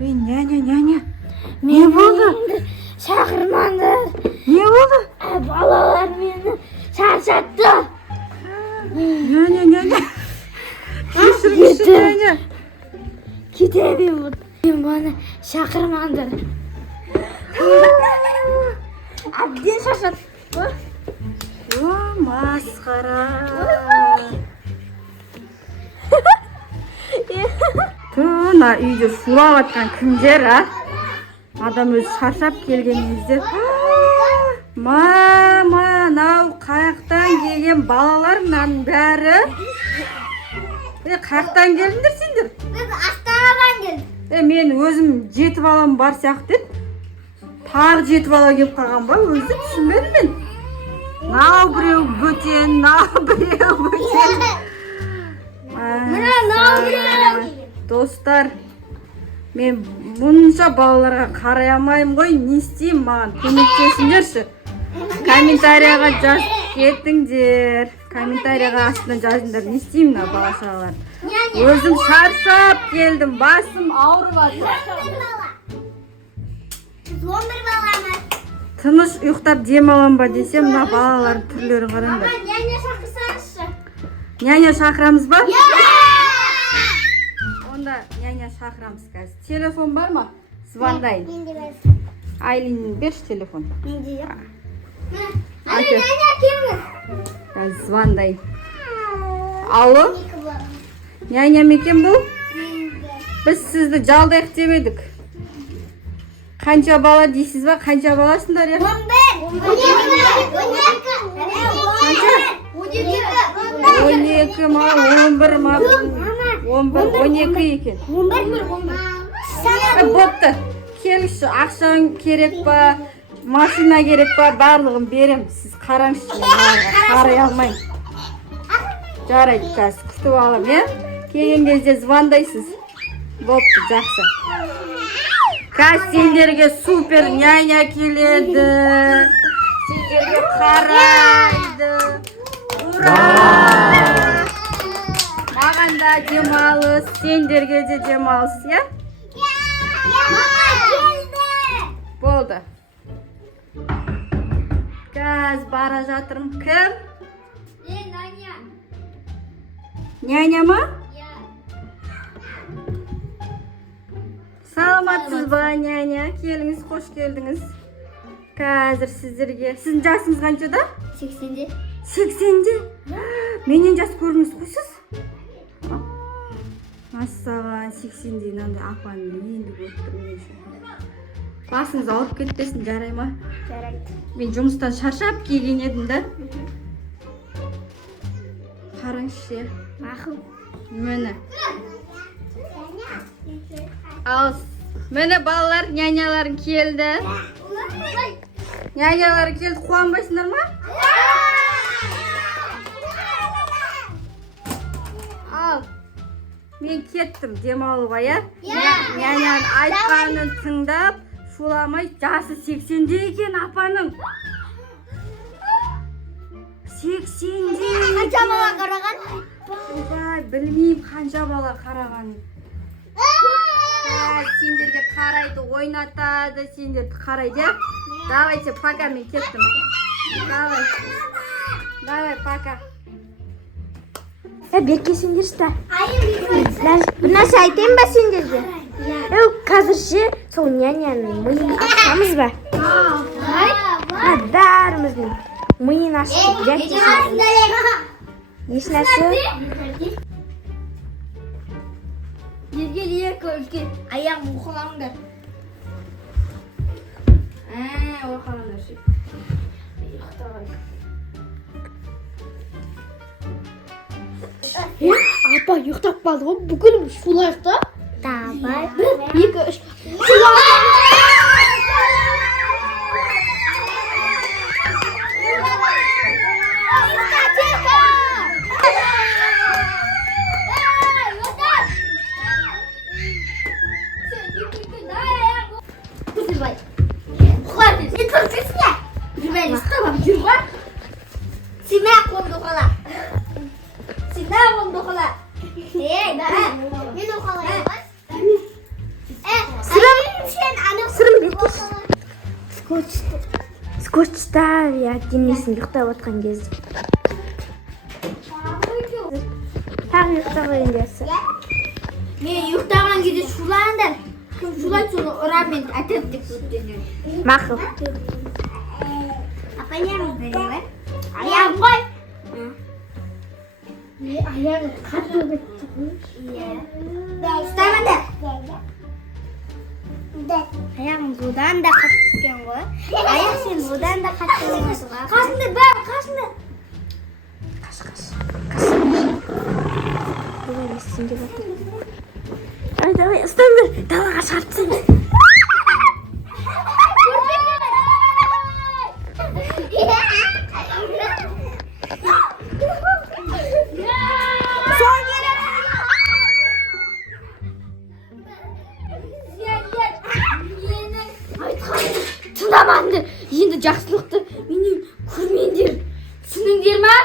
Ey няня. Ne oldu? Çağırmandır. Ne oldu? Balalar beni şaşırttı. Няня. Düşürmüşsün няня. Gidemeyim bu. Bana şakırmandır. Abi beni şaşırt. Masqara. Tuna uyda sulab atkan kimdir ha? Adam özü şarşap kelgeningizde. Nau kayaktan kelgen balalarımdan bari. Kayaktan geldingdir sendер? Biz Astana'dan geldik. Men özüm жеті балам бар сияқты еді. Тағы 7 бала келіп қалған ба? Өзі түсінбедім мен. Нау біреу бөтен, нау біреу бөтен. Достар, мен бұнша балаларға қарай алмаймын ғой, не істеймін, маған көмектесіңдерші. Комментарияға жазып кетіңдер. Комментарияға астына жазыңдар, не істеймін мына бала-шағалар. Өзім шаршап келдім, басым ауырып жатыр. Тыныш ұйықтап демалам ба десем, мына балалардың түрлерін қараңдар. Няня шақырсаңызшы. Няня шақырамыз ба? Онда няня шақырамыз қазір. Телефон бар ма? Звондайын. Айлин, берші телефон. Няня kimmiz? Қазір звондайын. Алло? Няня ма екен бұл? Біз сізді жалдайық демедік. Қанша бала дейсіз ба? Қанша баласыңдар ya? 12 ма, 11 ма? 11, 12 екен. 11. Бопты. Келші, ақшаң керек па, машина керек па, барлығын берем. Сіз қараңызшы, қарай алмайын. Жарайды, қазір күтіп алам, ya? Келген кезде звондайсыз. Бопты, жақсы. Қазір сендерге супер няня келеді. Сендерге қарайды. Ура! Маған да демалыс, сендерге де демалыс, ya? Болды. Қазір бара жатырмын. Кім? Няня. Няня ма? Саламатсыз ба, няня? Келіңіз, қош келдіңіз. Қазір сіздерге. Сіздің жасыңыз қаншада? 80'de. 80'де? Менен жас көріңіз қойсыз? Массаған 80'де мынандай апаны енді көріп тұрмын. Басыңыз ауырып кетпесін, жарай ма? Жарайды. Мен жұмыстан шаршап келген едім да. Қараңызшы. Мақұл. Міне. Ал, міне балалар, няняларың келді. Няняларың келді, қуанбайсыңдар ма? Ал, мен кеттім демалуға, ya? Няняның айтқанын тыңдап, шуламай, жасы 80'де екен апаның. 80'де екен. Қанша бала қараған? Ой, білмеймін қанша бала қарағанын. Сендерге қарайды, ойнатады, сендерді қарайды, ya? Давайте, пока, мен кеттім. Давай, пока. Беркесіңдерші. Бір нәрсе айтайын ба сендерге? Қазірше сол няняның миын ашамыз ба? Бәріміздің миын ашып еш нәрсе? Жерге лиек үлкен аяқ оқылаңдар. Оқалаңдар ше. Апа ұйықтап қалды ғой, бүкіл шулайық та. Давай. 1, 2, 3. Скотчта яки нээсэнд юхтай бодох ингээс. Таг юхтайгаа ингээс. Мен юхтайгаан гэж шулаандар. Шулаач рамен атэвдэг үдэнэ. Мах. Апанян бэрээ. Аяа гой. Аяа хатуу гэж. Ставанда. Аяа зудаанда хатгэн гой. Аяа син зудаанда хатгэн гой. Касны бай, касны. Кас. Давай нээсэнд бат. Ай давай стамбер. Давай гаш хартсан. Тыңдамаңдар. Енді жақсылықты менен көрмеңдер. Түсініңдер ма?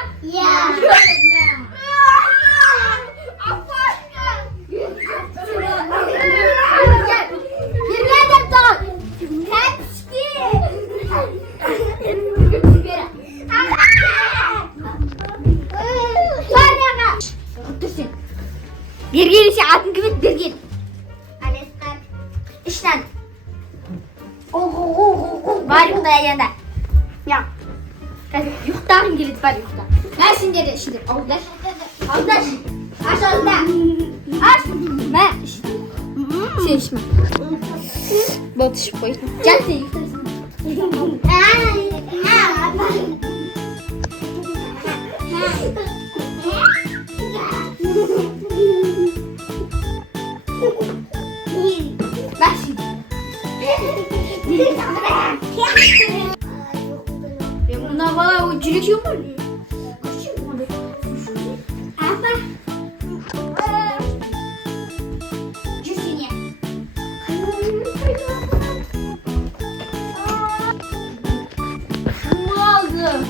Берген есе атын кім еді? Берген. Алестар. Іштен. Бар ұйықта аяғында. Я. Қазір ұйықтағын келеді, бар ұйықта. Мә сендері ішіндер. Ауылдаш. Ауылдаш. Аш ауылда. Аш. Мә іш. Сен ішме. Болды ішіп қойсын. Жат сен ұйықтайсың. Muna bana cülük yok mu? Apa? Cüsüne. Şunu aldım.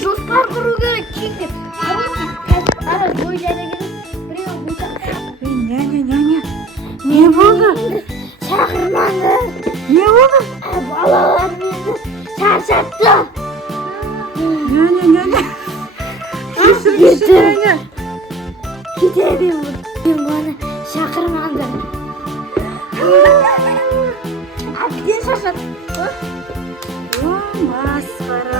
Жоспар құру керек кейде. Ара бой жерге біреу бұлса. Няня. Не болды? Шақырмаңды. Не болды? Балалар мені шаршатты. Няня. Кешір, няня. Кетеді мен баны шақырмаңды. Әбден шаршаттың ба? Масқара.